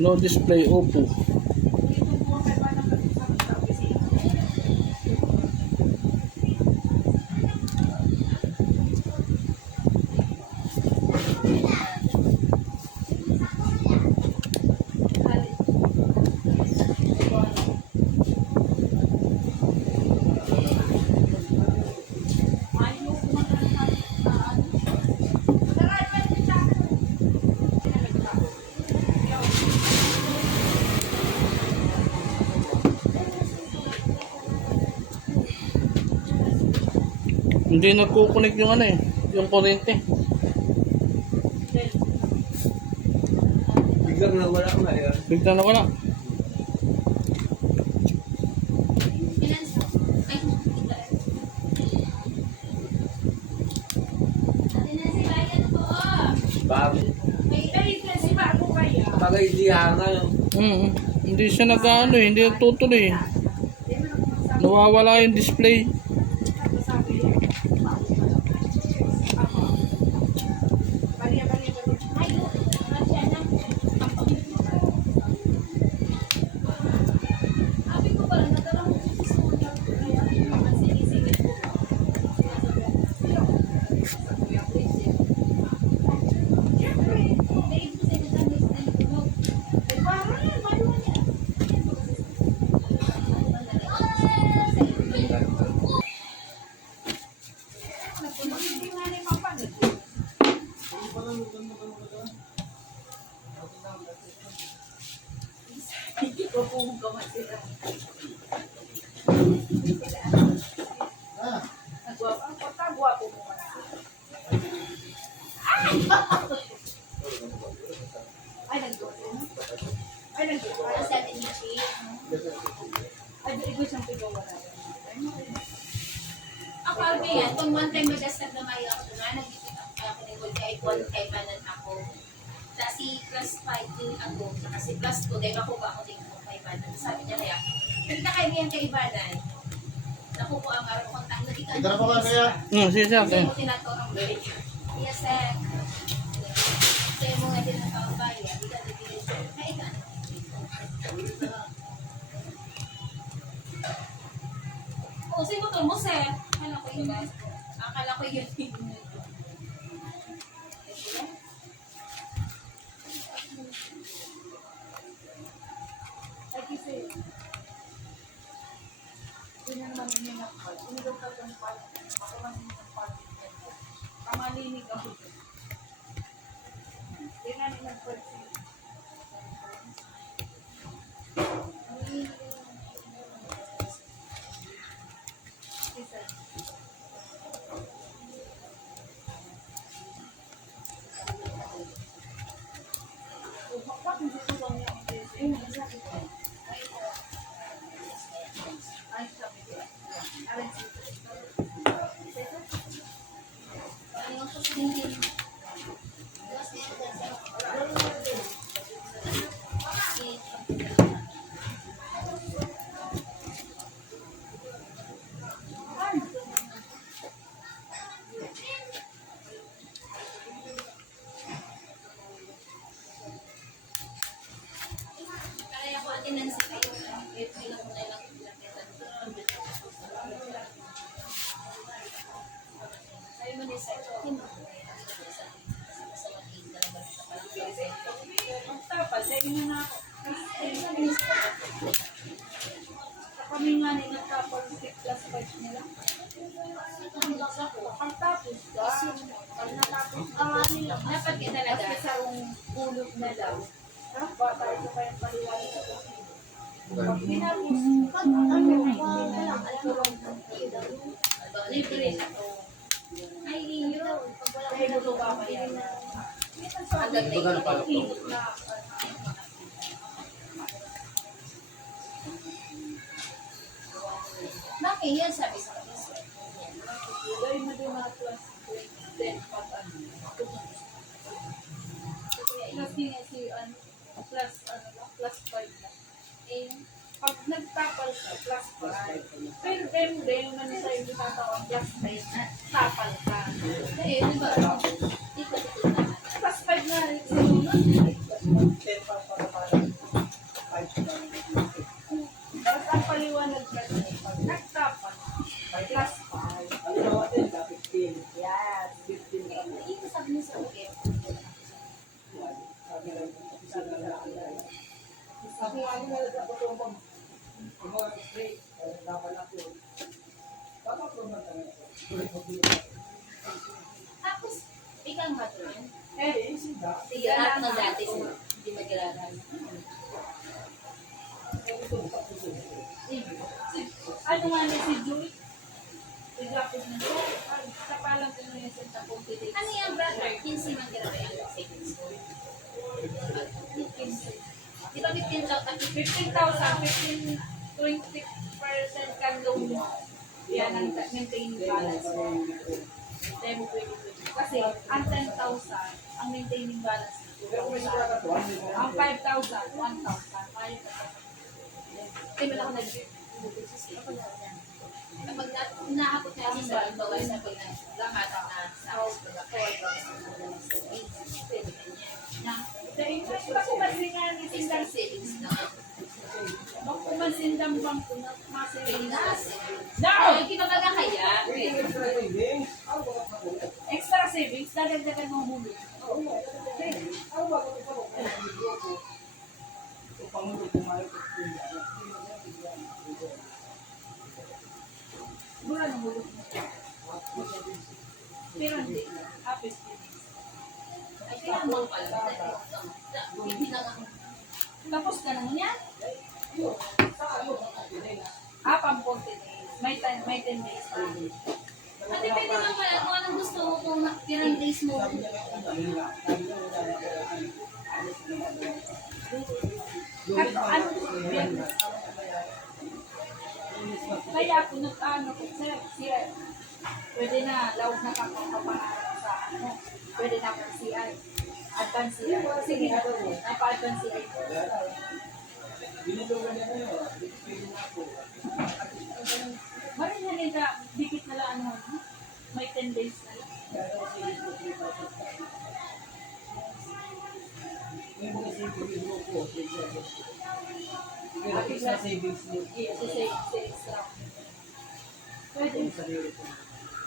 No display Oppo. Hindi nagko-connect yung ano eh, yung kuryente. Biglang nawala ko na yan. Bigla na wala. Bago. Bagay di hangal. Hindi siya nag-ano eh, hindi nagtutuloy eh. Nawawala yung display. Ako, yan, kung one time mag-asad na mayo ako na, nag-visit ako ni Gold kahit one time manan ako. Si plus 5 din ako, saka si plus 2, dahil ako ba ako din ko kay Banan. Sabi niya kaya, pinta kayo niyan kay Banan. Naku po ang araw kong tang, nagika Ito na po ba kaya? Sige sir. kasi mo tinato ang break. Yes, sir. Kaya mo nga din ang kaabaya, di ka nabili siya. Kaya ka. O, sige motor mo, sir. Akala ko yun. Akala ko yun. Kamalinig ako. Hindi nga nagpagsi. Kaya ako attendance kayo. Kailan mo na lang sabi mo din sa Tapos, sabi na ako. Kami nga ni nagtapos 6 plus 5 nila. Pagtapos ka, pag natapos ka nila, dapat ka talaga. kasi sa ulog na daw. Ba tayo ko kayong paliwanag sa kasi. Pag tinapos, Libre na to. Ay, iyo. ay luto ba ba yan? Agad na Ito na pala po. Bakit yan sabi sa kanya? Dahil mo din mga plus 10 pag ano. Kasi nga si plus plus 5 na. Eh, Pag nagtapal ka, plus 5. Pero hindi naman sa yung tinatawag plus 5, tapal ka. eh, di ba? Di ko dito naman. Plus 5 na rin sa unod. 10 pa para para. Tapos, ikaw ang matulog. Eh, Sige, lahat ng dati sila. Hindi magkailangan. ano nga ni si Joy? Igapos na siya. Sa palang ko na yung sa Pontilex. Ano yan, brother? 15 man grabe ang savings ko. 15. Di ba 15,000? 15,000, 20% ka loan mo. Yan ang maintaining balance mo. Hindi mo pwede. Kasi ang 10,000, ang maintaining balance mo. Ang 5,000, 1,000. Kaya mo lang ako kapag naabot na yung sa bawas na pag lahat na sa house pag ako, pwede ka niya. Iba ko masingan ni Extra savings na. Bak ko masindang bang ko na Pinas. No! Ay, kinabaga kaya. Extra savings, dadagdagan mo huli. Mura ng huli. Pero hindi. Happy savings. Ay, kaya mo pala. Hindi na nga. Tapos ka naman yan? Pang 40 days. May 10 days pa. At depende lang pala kung anong gusto mo kung pirang days mo. Kaya ako nag-ano ko, sir, pwede na, lawag na kakapangarap sa ano, pwede na pang CI. Advance CI. Sige, napa-advance CI. Marin na nila, dikit na lang ano, may 10 days na lang. Savings niyo. Savings lang. Pwede.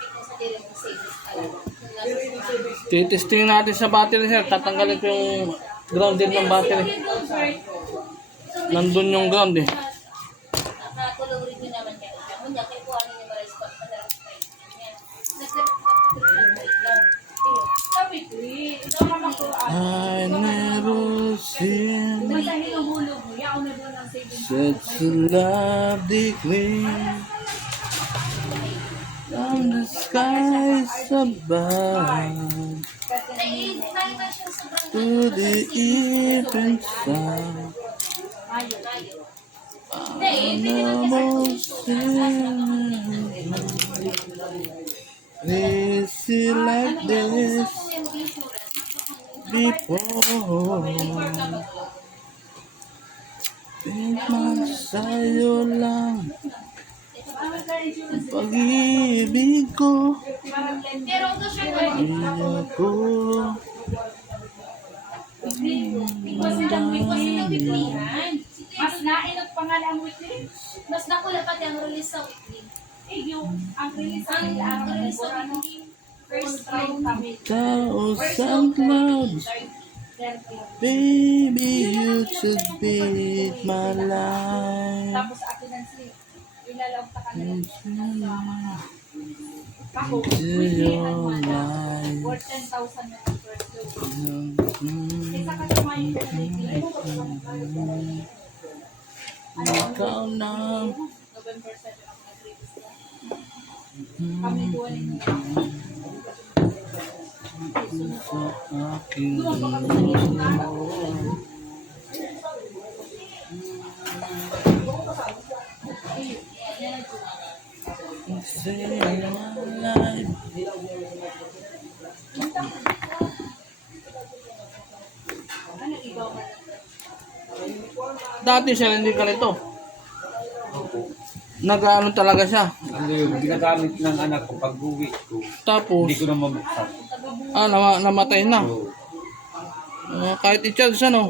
Ikaw sa dili mong savings talaga. Kung nasa sa Titesting natin sa battery, sir. Tatanggalin ko yung grounded ng battery. Nandun yung ground eh. nakatulong rin yun naman kayo. Kung kaya po ano yung ma-respond pa lang sa kayo. Sabi ito naman ko, I never seen basta hinuhulog mo, yaon na doon ang savings. such a love declare from the skies above Tayo na siya sobrang to the evening sun. Mayo. Hindi, pwede lang Crazy like this before. Tingnan sa'yo lang ang pag-ibig ko. Pero ito siya Di ako Mas silang weeklyhan. Mas nainot pa nga ang weekly. Mas nakula pati ang release sa weekly. Yung ang release Ang ang release sa ano, weekly, first round kami. thousand clouds. Baby, you should be my life. Tapos akin ang sleep. Ilalawag ta kanila. Ako, To weekly your ang life. worth 10,000 na ang first load. Isa ka sa may Ikaw na November 7 ako nag-release na. Kami doon yung sa aking say my life. ano ikaw man. Dati siya hindi ganito. Nag-ano talaga siya. Ano yung ginagamit ng anak ko pag uwi ko. Tapos, Hindi ko na mabuksan. namatay na. Kahit i-charge ano.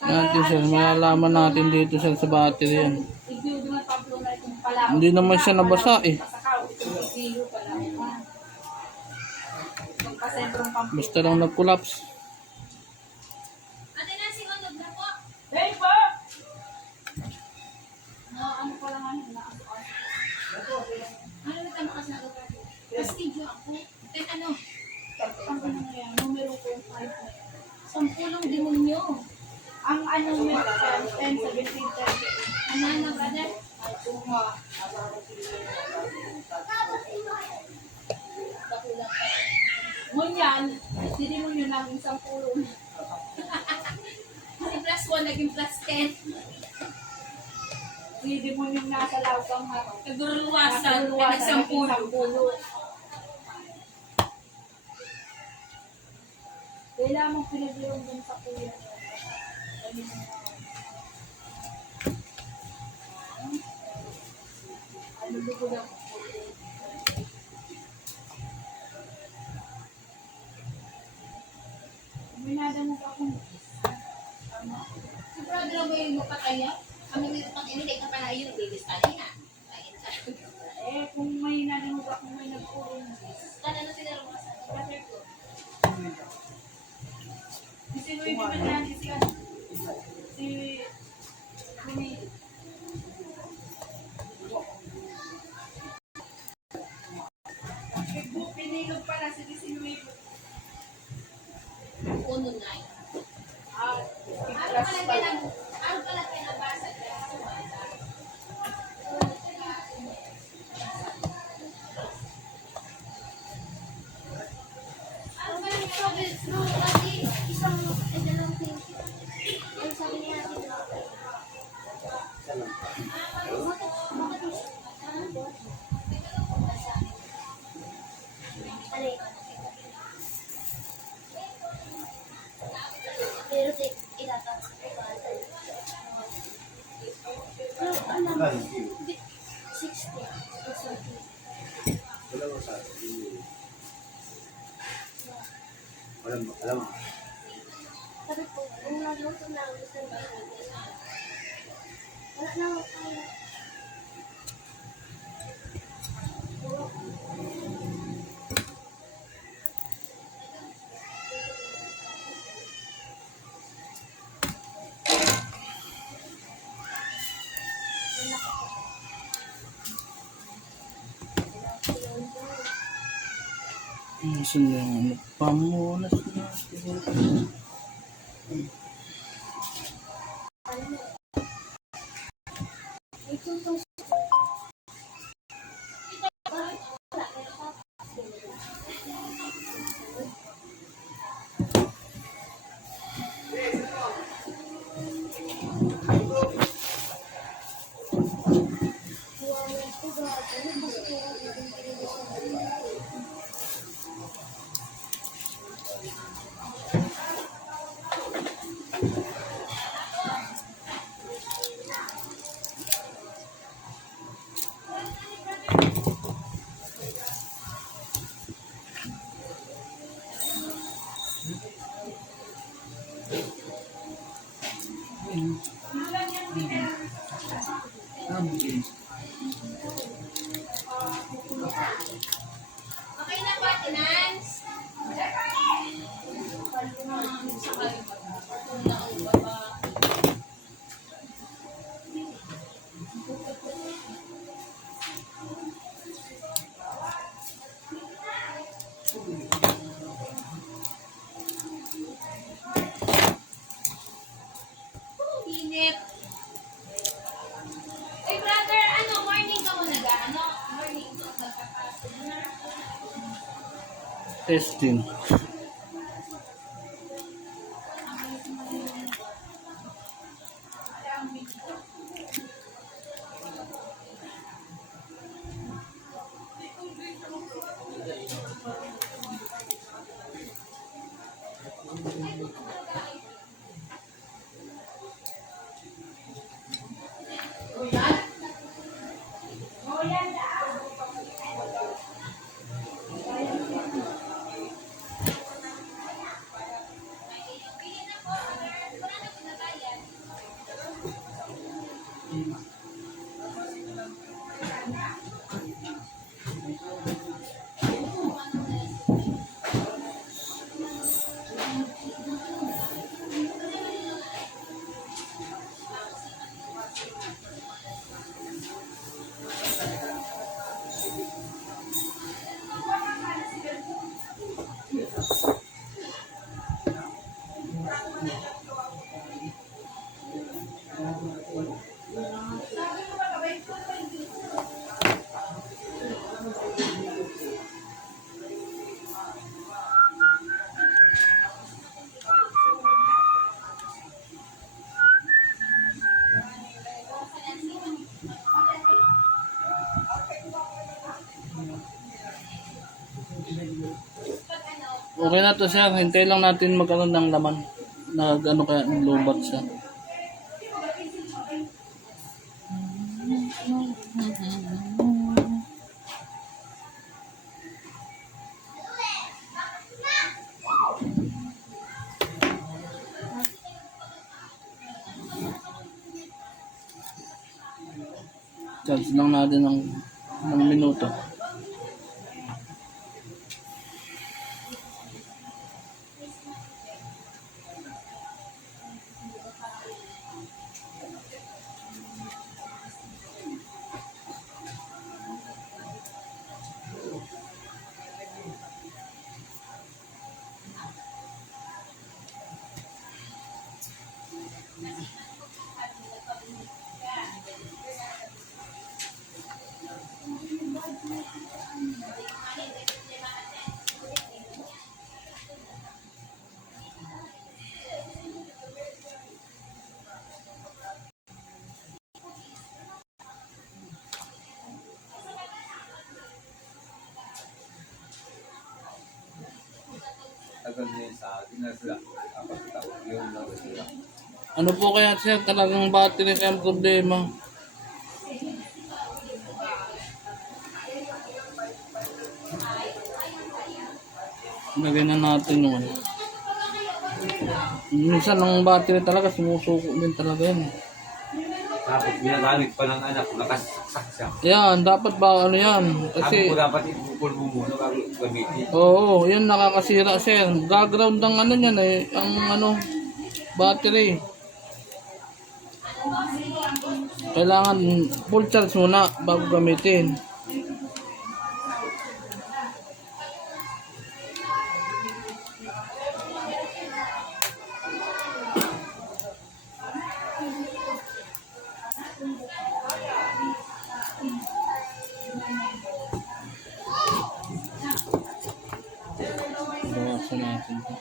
Natin siya, malalaman natin dito siya sa battery yan. Igyo naman Pablo na itong pala. Hindi naman siya nabasa eh. Pasakaw, itong igyo pala. Itong pasentrong Pablo. Basta lang nag-collapse. Ate Nancy, unod na po. Hey, ako. Then ano, Ang ano na yan, numero ko 5 na yan. 10 demonyo. Ang ano numero ko, 10, 17, 30. Ano na, brother? Ay, tunga. Kakulang pa. Ngunyan, hindi mo yun ang isang pulong. Kasi +1 naging +10. Hindi mo yung nasa lawkang haro. Nagduruluwasan, nagsampulo. Kailangan mong pinagulong dun sa kuya. Ano lugo na po? Minada mo pa akong Si brother mo yung mapataya. Kami may pang hindi ka pa na yun, babies tayo na. Kain sa kung may nada mo pa akong may nagpulong. Ano na sila rumasan? Brother ko. Si Louie naman yan, si Louie. Pinilog pala si Louie. Uno na yun. Ano pala pinabasa niya sa wala? Ano pala yung problem? No, kasi isang dalawang thing. Ang sabi niya dito. Pero itatapos ko pa. Pero alam mo, 60 or something. Alam mo. Sabi ko, kung nagluto na ang gusto na wala na ako kaya. Sila pamunas na. Okay na ba, Tinans? Init. Hey brother, ano, morning ka muna ga? Ano? Morning ka magkakapasok na. Testing. Pili na po, brother. Wala na pinabayan. Okay na to sir, hintay lang natin magkaroon ng laman. Nag ano kaya, lubat siya. Charge lang natin ng minuto. Tagal na yun sa akin na sila. Apat na taon yun na sila. Ano po kaya sir, talagang battery kaya ang problema? Lagyan na natin yung ano. Minsan ang battery talaga sumusuko din talaga yan. Tapos ginagamit pa ng anak, nakasaksak siya. Yan, dapat ba ano yan? Sabi Kasi, ko dapat ipupul mo muna bago gamitin. oo, yan nakakasira sir. Gaground ng ano yan eh, ang ano, battery. Kailangan full charge muna bago gamitin. Bawasan natin ito.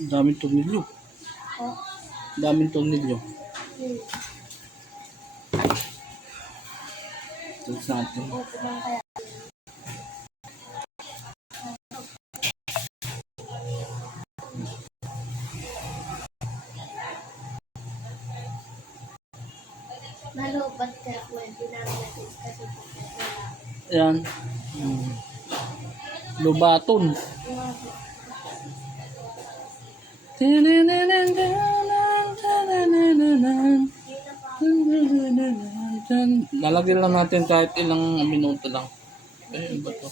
Daming tornilyo. Oh. Daming tornilyo. Tapos natin. O, kumang kaya. Nalobat ka ako, hindi namin natin kasi wala. Ayan. Lubaton. Lalagyan lang natin kahit ilang minuto lang. Ayun ba to?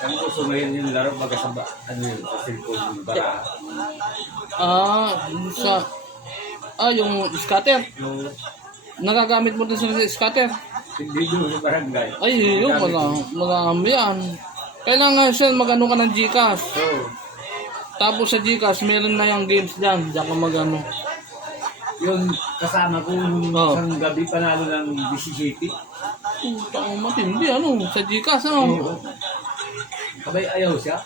Ang gusto ngayon yung laro baga sa ano yun, sa cellphone yung bara. Yung scatter. Yung Nagagamit mo din sa scatter. video yung barangay. Ay, yun, marami yan. Kailangan siya magano ka ng Gcash. So, Tapos sa Gcash, meron na yung games dyan. Diyan ka magano. yung kasama ko nung Oh. isang gabi panalo ng BCCP. Putang matindi, sa Gcash, Kabay ayaw siya.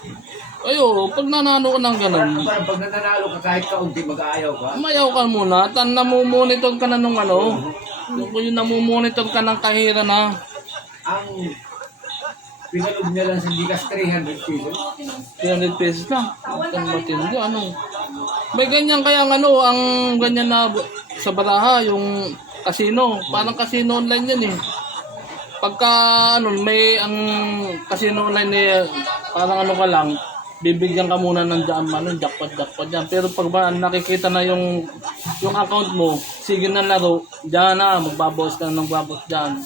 Ayo, pag nanalo ka ng ganun, Parang pag nananalo ka kahit kaunti mag-aayaw ka. mayaw ka muna. Namumonitor ka na nung yung namumonitor ka ng kahira na. Ang pinalog niya lang sa Gcash 300 pesos. 300 pesos lang. Putang matindi, May ganyan kaya ang ganyan na sa baraha, yung casino. Parang casino online yan eh. Pagka may ang casino online eh, parang ka lang, bibigyan ka muna ng jackpot yan. Pero pag nakikita na yung account mo, sige na laro, diyan na, magbabawas ka ng babos diyan.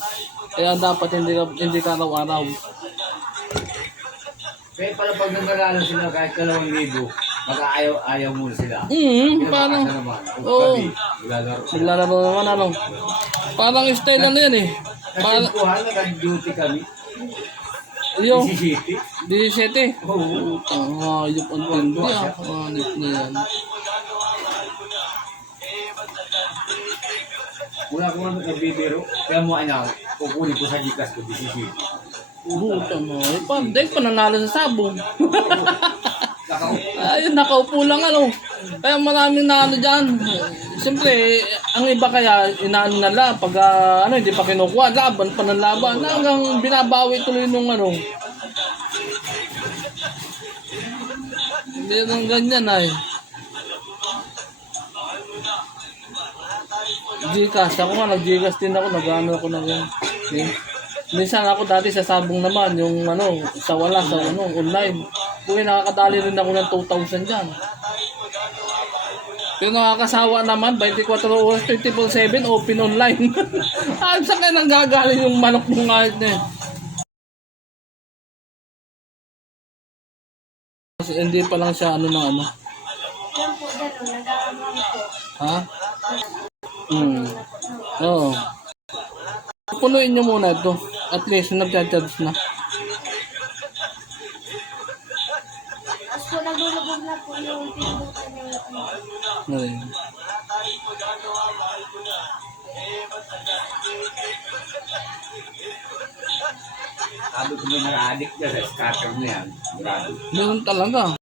Kaya dapat hindi ka araw-araw. Kaya pala pag nangaralo sila kahit 2,000, mag-aayaw muna sila. Parang, Naman. oo. Maglalaro. Naglalaro naman Parang style yan eh. Nasimpuhan na nag-duty kami. Yung BCCP. 17. Oo. Ayop ang tindi Hanip na yan. Mula ko naman nagbibiro, kaya mo anak, kukunin ko sa Gcash ko, BCCP. Butang Dahil pananalo sa sabong. Kakaupo. Ayun, nakaupo lang Kaya maraming dyan. Siyempre, ang iba kaya, inaano na lang, pag hindi pa kinukuha, laban pa ng laban, hanggang binabawi tuloy nung Hindi nang ganyan Gcash, ako nga, nag-Gcash din ako, nag-ano ako na ganyan. Minsan ako dati sa sabong naman, yung sa online. Kung nakakadali rin ako ng 2,000 dyan. Pero nakakasawa naman, 24 oras, 24/7, open online. Saan kaya nang gagaling yung manok mong kahit na yun? Kasi hindi pa lang siya Yan po, gano'n, nag-aamal po. Ha? Oo. Punuin nyo muna ito. At least nagcha-charge na. Tapos po, naglulubog na po yung tinubukan yung Ayun. Sabi ko may naka-addict dyan sa scatter na yan. Grabe. Ganun talaga.